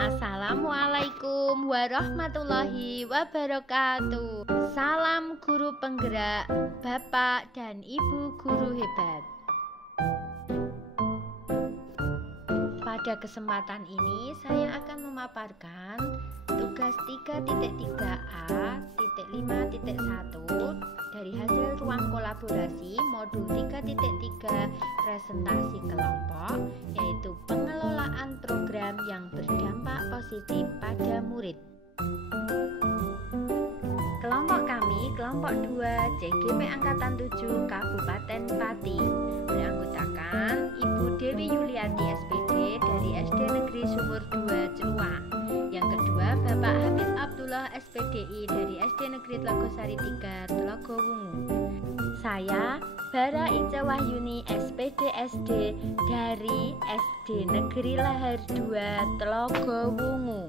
Assalamualaikum warahmatullahi wabarakatuh. Salam guru penggerak, Bapak dan Ibu guru hebat. Pada kesempatan ini saya akan memaparkan tugas 3.3a.5.1 dari hasil ruang kolaborasi modul 3.3 presentasi kelompok, yaitu pengelolaan program yang berdampak positif pada murid. Kelompok kami, kelompok 2 CGP Angkatan 7 Kabupaten Pati, beranggotakan Ibu Dewi Yuliati SPD dari SD Negeri Sumur 2 Celuak. Yang kedua, Bapak Habib Abdullah SPDI dari SD Negeri Tlogosari 3 Tlogowungu. Saya Bara Ica Wahyuni SPDSD dari SD Negeri Lahar 2 Tlogowungu.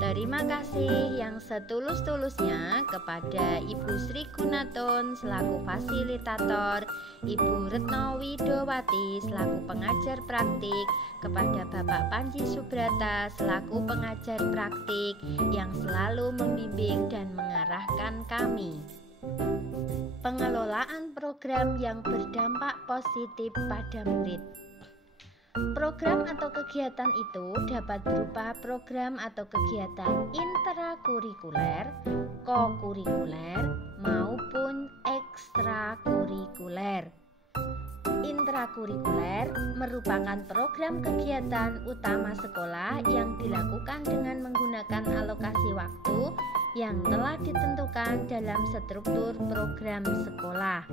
Terima kasih yang setulus-tulusnya kepada Ibu Sri Gunaton selaku fasilitator, Ibu Retno Widowati selaku pengajar praktik, kepada Bapak Panji Subrata selaku pengajar praktik yang selalu membimbing dan mengarahkan kami. Pengelolaan program yang berdampak positif pada murid. Program atau kegiatan itu dapat berupa program atau kegiatan intrakurikuler, kokurikuler, maupun ekstrakurikuler. Intrakurikuler merupakan program kegiatan utama sekolah yang dilakukan dengan menggunakan alokasi waktu yang telah ditentukan dalam struktur program sekolah.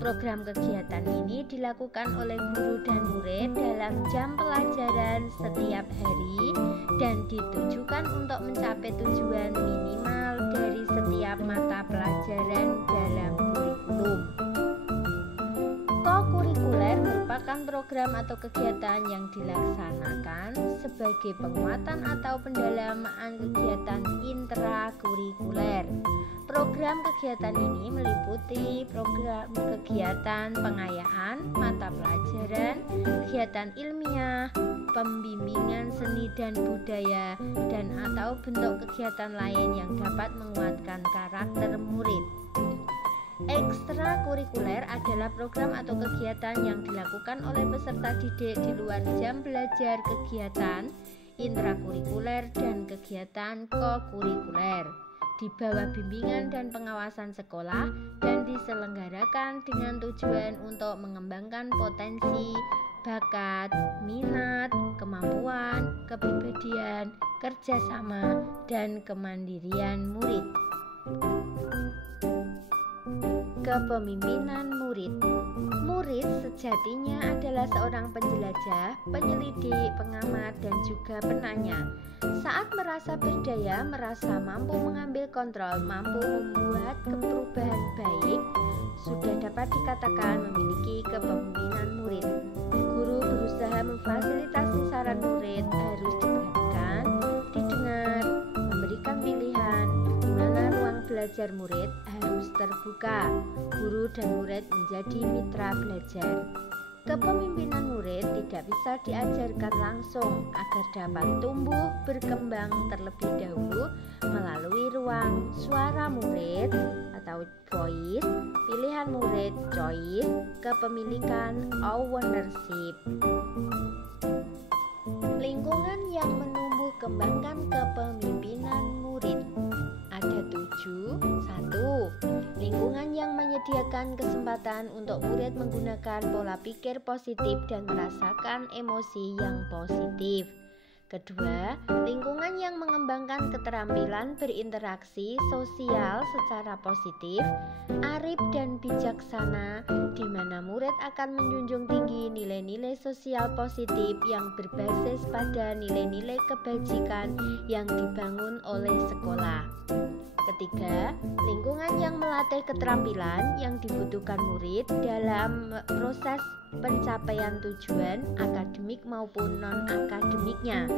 Program kegiatan ini dilakukan oleh guru dan murid dalam jam pelajaran setiap hari dan ditujukan untuk mencapai tujuan minimal dari setiap mata pelajaran dalam kurikulum. Kokurikuler merupakan program atau kegiatan yang dilaksanakan sebagai penguatan atau pendalaman kegiatan intrakurikuler. Program kegiatan ini meliputi program kegiatan pengayaan, mata pelajaran, kegiatan ilmiah, pembimbingan seni dan budaya, dan atau bentuk kegiatan lain yang dapat menguatkan karakter murid. Ekstrakurikuler adalah program atau kegiatan yang dilakukan oleh peserta didik di luar jam belajar kegiatan intrakurikuler dan kegiatan kokurikuler, di bawah bimbingan dan pengawasan sekolah dan diselenggarakan dengan tujuan untuk mengembangkan potensi, bakat, minat, kemampuan, kepribadian, kerjasama, dan kemandirian murid. Kepemimpinan murid. Murid sejatinya adalah seorang penjelajah, penyelidik, pengamat, dan juga penanya. Saat merasa berdaya, merasa mampu mengambil kontrol, mampu membuat perubahan baik, sudah dapat dikatakan memiliki kepemimpinan murid. Guru berusaha memfasilitasi saran murid harus diperhatikan, didengar, memberikan pilihan, di mana ruang belajar murid harus terbuka. Guru dan murid menjadi mitra belajar. Kepemimpinan murid tidak bisa diajarkan langsung agar dapat tumbuh berkembang terlebih dahulu melalui ruang suara murid atau voice, pilihan murid choice, kepemilikan ownership. Lingkungan yang menumbuh kembangkan kepemimpinan murid. Ada 7. 1. Lingkungan yang menyediakan kesempatan untuk murid menggunakan pola pikir positif dan merasakan emosi yang positif. Kedua, lingkungan yang mengembangkan keterampilan berinteraksi sosial secara positif, arif dan bijaksana, di mana murid akan menjunjung tinggi nilai-nilai sosial positif yang berbasis pada nilai-nilai kebajikan yang dibangun oleh sekolah. Ketiga, lingkungan yang melatih keterampilan yang dibutuhkan murid dalam proses pencapaian tujuan akademik maupun non-akademiknya.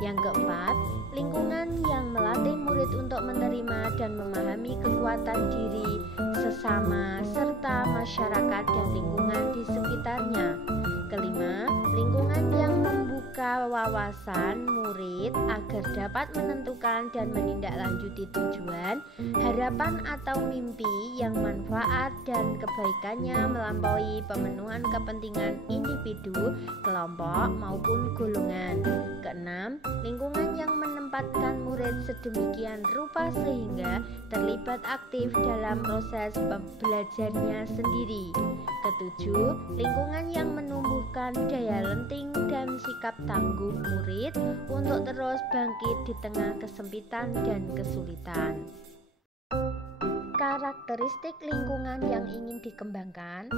Yang keempat, lingkungan yang melatih murid untuk menerima dan memahami kekuatan diri, sesama, serta masyarakat dan lingkungan di sekitarnya. Kelima, lingkungan yang membuka membuka wawasan murid agar dapat menentukan dan menindaklanjuti tujuan, harapan atau mimpi yang manfaat dan kebaikannya melampaui pemenuhan kepentingan individu, kelompok maupun golongan. Keenam, lingkungan yang menempatkan murid sedemikian rupa sehingga terlibat aktif dalam proses belajarnya sendiri. Ketujuh, lingkungan yang menumbuhkan daya lenting dan sikap tangguh murid untuk terus bangkit di tengah kesempitan dan kesulitan. Karakteristik lingkungan yang ingin dikembangkan.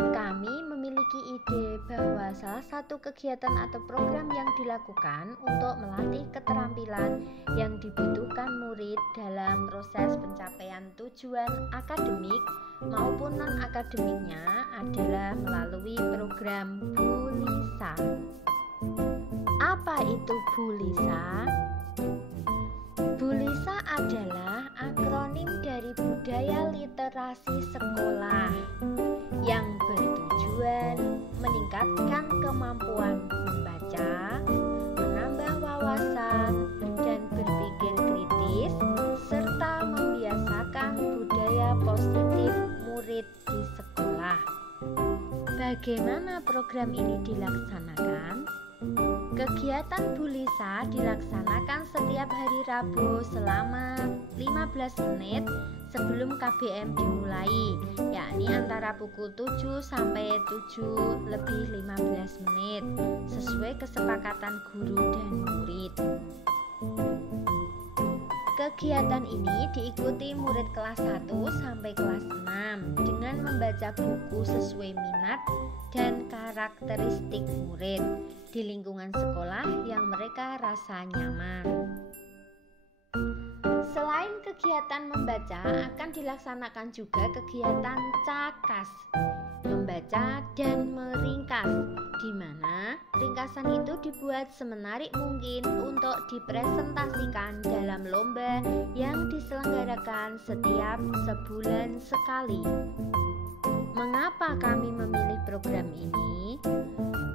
Kami memiliki ide bahwa salah satu kegiatan atau program yang dilakukan untuk melatih keterampilan yang dibutuhkan murid dalam proses pencapaian tujuan akademik maupun non-akademiknya adalah melalui program Bu Lisa. Apa itu Bu Lisa? Bu Lisa adalah akronim dari Budaya Literasi Sekolah yang bertujuan meningkatkan kemampuan membaca, menambah wawasan, dan berpikir kritis, serta membiasakan budaya positif murid di sekolah. Bagaimana program ini dilaksanakan? Kegiatan Bu Lisa dilaksanakan setiap hari Rabu selama 15 menit sebelum KBM dimulai, yakni antara pukul 7 sampai 7:15 menit, sesuai kesepakatan guru dan murid. Kegiatan ini diikuti murid kelas 1 sampai kelas 6 dengan membaca buku sesuai minat dan karakteristik murid di lingkungan sekolah yang mereka rasa nyaman. Selain kegiatan membaca, akan dilaksanakan juga kegiatan cakas, membaca dan meringkas, di mana ringkasan itu dibuat semenarik mungkin untuk dipresentasikan dalam lomba yang diselenggarakan setiap sebulan sekali. Mengapa kami memilih program ini?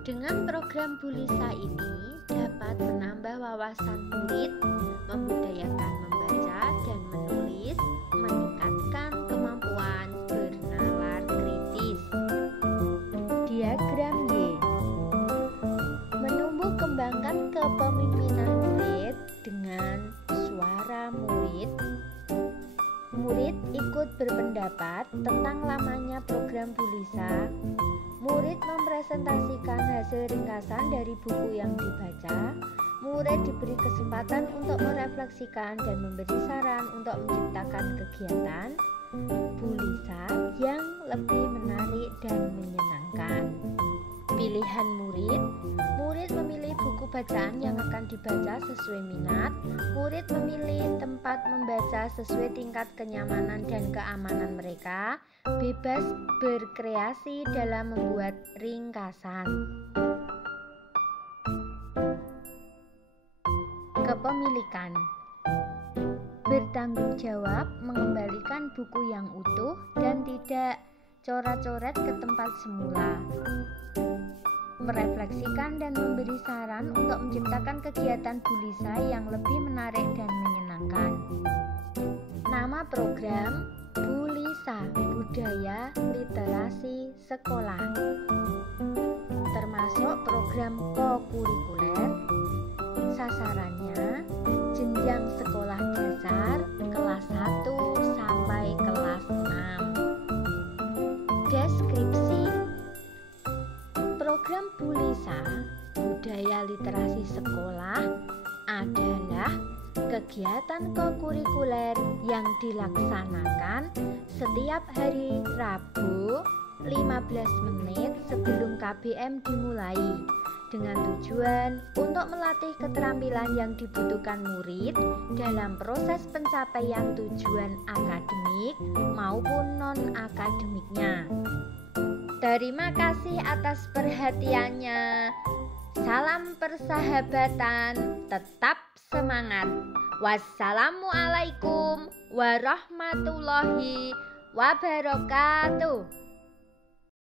Dengan program Bu Lisa ini dapat menambah wawasan murid, membudayakan membaca dan menulis, meningkatkan kemampuan bernalar kritis. Diagram Y. Menumbuh kembangkan kepemimpinan murid dengan suara murid. Murid ikut berpendapat tentang lamanya program Bu Lisa. Murid mempresentasikan hasil ringkasan dari buku yang dibaca. Murid diberi kesempatan untuk merefleksikan dan memberi saran untuk menciptakan kegiatan Bu Lisa yang lebih menarik dan menyenangkan. Pilihan murid. Murid memilih buku bacaan yang akan dibaca sesuai minat. Murid memilih tempat membaca sesuai tingkat kenyamanan dan keamanan mereka. Bebas berkreasi dalam membuat ringkasan. Kepemilikan. Bertanggung jawab mengembalikan buku yang utuh dan tidak coret-coret ke tempat semula. Merefleksikan dan memberi saran untuk menciptakan kegiatan Bu Lisa yang lebih menarik dan menyenangkan. Nama program Bu Lisa, Budaya Literasi Sekolah, termasuk program kokurikuler. Sasarannya jenjang sekolah dasar kelas 1 sampai kelas 6. Deskripsi. Program Bu Lisa, Budaya Literasi Sekolah adalah kegiatan kokurikuler yang dilaksanakan setiap hari Rabu 15 menit sebelum KBM dimulai, dengan tujuan untuk melatih keterampilan yang dibutuhkan murid dalam proses pencapaian tujuan akademik maupun non-akademiknya. Terima kasih atas perhatiannya. Salam persahabatan, tetap semangat. Wassalamualaikum warahmatullahi wabarakatuh.